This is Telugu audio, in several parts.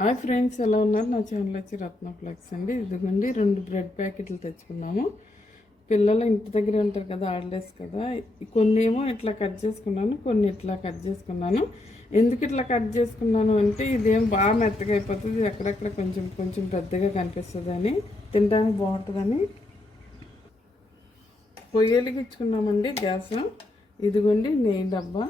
హాయ్ ఫ్రెండ్స్, ఎలా ఉన్నారు? నా ఛానల్ వచ్చి రత్న ఫ్లెక్స్ అండి. ఇదిగోండి 2 బ్రెడ్ ప్యాకెట్లు తెచ్చుకున్నాము. పిల్లలు ఇంటి దగ్గర ఉంటారు కదా, హాలిడేస్ కదా. కొన్ని ఏమో ఇట్లా కట్ చేసుకున్నాను, కొన్ని ఇట్లా కట్ చేసుకున్నాను. ఎందుకు ఇట్లా కట్ చేసుకున్నాను అంటే ఇదేం బాగా మెత్తగా అయిపోతుంది, ఎక్కడెక్కడ కొంచెం కొంచెం పెద్దగా కనిపిస్తుంది అని, తినడానికి బాగుంటుందని పొయ్యిలకి ఇచ్చుకున్నామండి గ్యాస్. ఇదిగోండి నెయ్యి డబ్బా.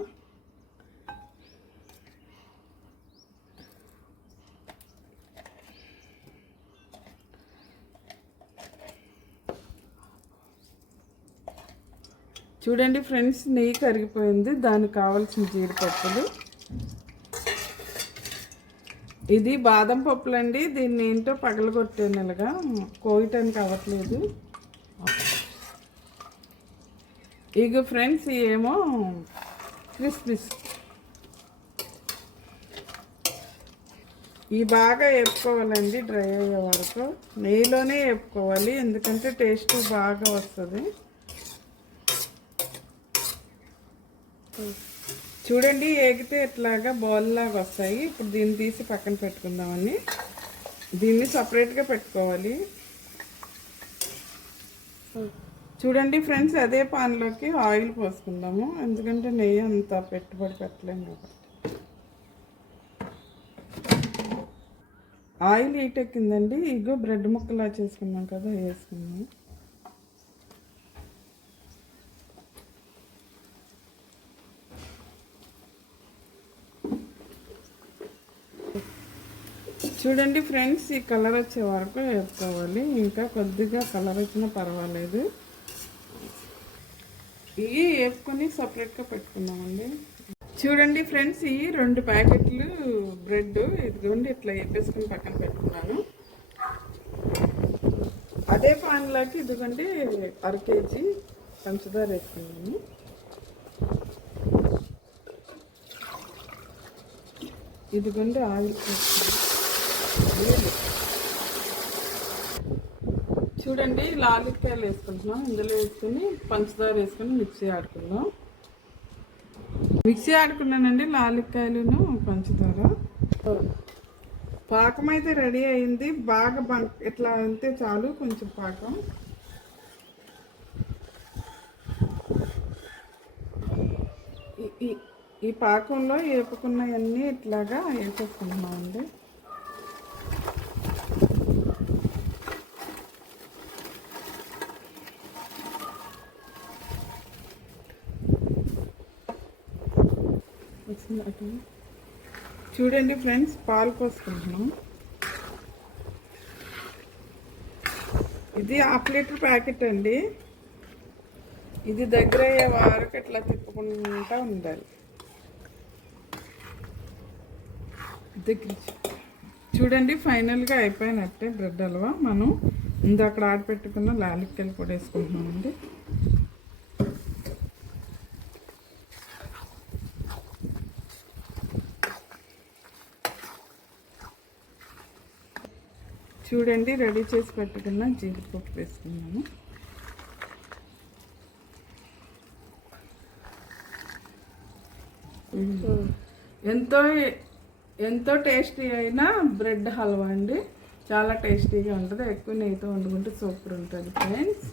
చూడండి ఫ్రెండ్స్, నెయ్యి కరిగిపోయింది. దానికి కావాల్సిన జీడిపప్పులు. ఇది బాదం పప్పులు అండి. దీన్ని ఏంటో పగలగొట్టాను, ఇలాగా కోయటానికి అవ్వట్లేదు. ఇక ఫ్రెండ్స్ ఏమో క్రిస్మిస్. ఇవి బాగా వేపుకోవాలండి, డ్రై అయ్యే వరకు నెయ్యిలోనే వేపుకోవాలి, ఎందుకంటే టేస్ట్ బాగా వస్తుంది. చూడండి, ఏగితే ఇట్లాగా బాల్ లాగా వస్తాయి. ఇప్పుడు దీన్ని తీసి పక్కన పెట్టుకుందామని. దీన్ని సపరేట్గా పెట్టుకోవాలి. చూడండి ఫ్రెండ్స్, అదే పాన్లోకి ఆయిల్ పోసుకుందాము, ఎందుకంటే నెయ్యి అంత పెట్టుబడి పెట్టలేము కాబట్టి. ఆయిల్ హీట్ ఎక్కిందండి. ఇగో బ్రెడ్ ముక్కలా చేసుకున్నాం కదా, వేసుకున్నాము. చూడండి ఫ్రెండ్స్, ఈ కలర్ వచ్చే వరకు వేసుకోవాలి. ఇంకా కొద్దిగా కలర్ వచ్చినా పర్వాలేదు. ఇవి వేసుకొని సపరేట్గా పెట్టుకున్నామండి. చూడండి ఫ్రెండ్స్, ఈ 2 ప్యాకెట్లు బ్రెడ్ ఇదిగోండి ఇట్లా వేపేసుకొని పక్కన పెట్టుకున్నాను. అదే పాన్లోకి ఇదిగోండి 1/2 kg పంచదార వేసుకున్నాను. ఇదిగోండి ఆయిల్ వేసుకున్నాను. చూడండి, లాలిక్కాయలు వేసుకుంటున్నాం. ఇందులో వేసుకుని పంచదార వేసుకొని మిక్సీ ఆడుకుందాం. మిక్సీ ఆడుకున్నానండి లాలిక్కాయలను పంచదార. పాకం అయితే రెడీ అయింది. బాగా ఇట్లా అంతే చాలు, కొంచెం పాకం. ఈ పాకంలో వేపుకున్నవన్నీ ఇట్లాగా వేసేసుకుంటున్నామండి. చూడండి ఫ్రెండ్స్, పాలు పోసుకుంటున్నాం. ఇది 1/2 లీటర్ ప్యాకెట్ అండి. ఇది దగ్గర అయ్యే వరకు ఇట్లా తిప్పుకుంటూ ఉండాలి. చూడండి, ఫైనల్గా అయిపోయినట్టే బ్రెడ్ హల్వా. మనం అక్కడ ఆడపెట్టుకున్న లాలిక్కాయలు కూడా వేసుకుంటున్నామండి. చూడండి, రెడీ చేసి పెట్టుకున్న జీడిపప్పు వేసుకున్నాము. ఎంతో టేస్టీ అయిన బ్రెడ్ హల్వా అండి. చాలా టేస్టీగా ఉంటుంది. ఎక్కువ నెయ్యితో వండుకుంటే సూపర్ ఉంటుంది ఫ్రెండ్స్.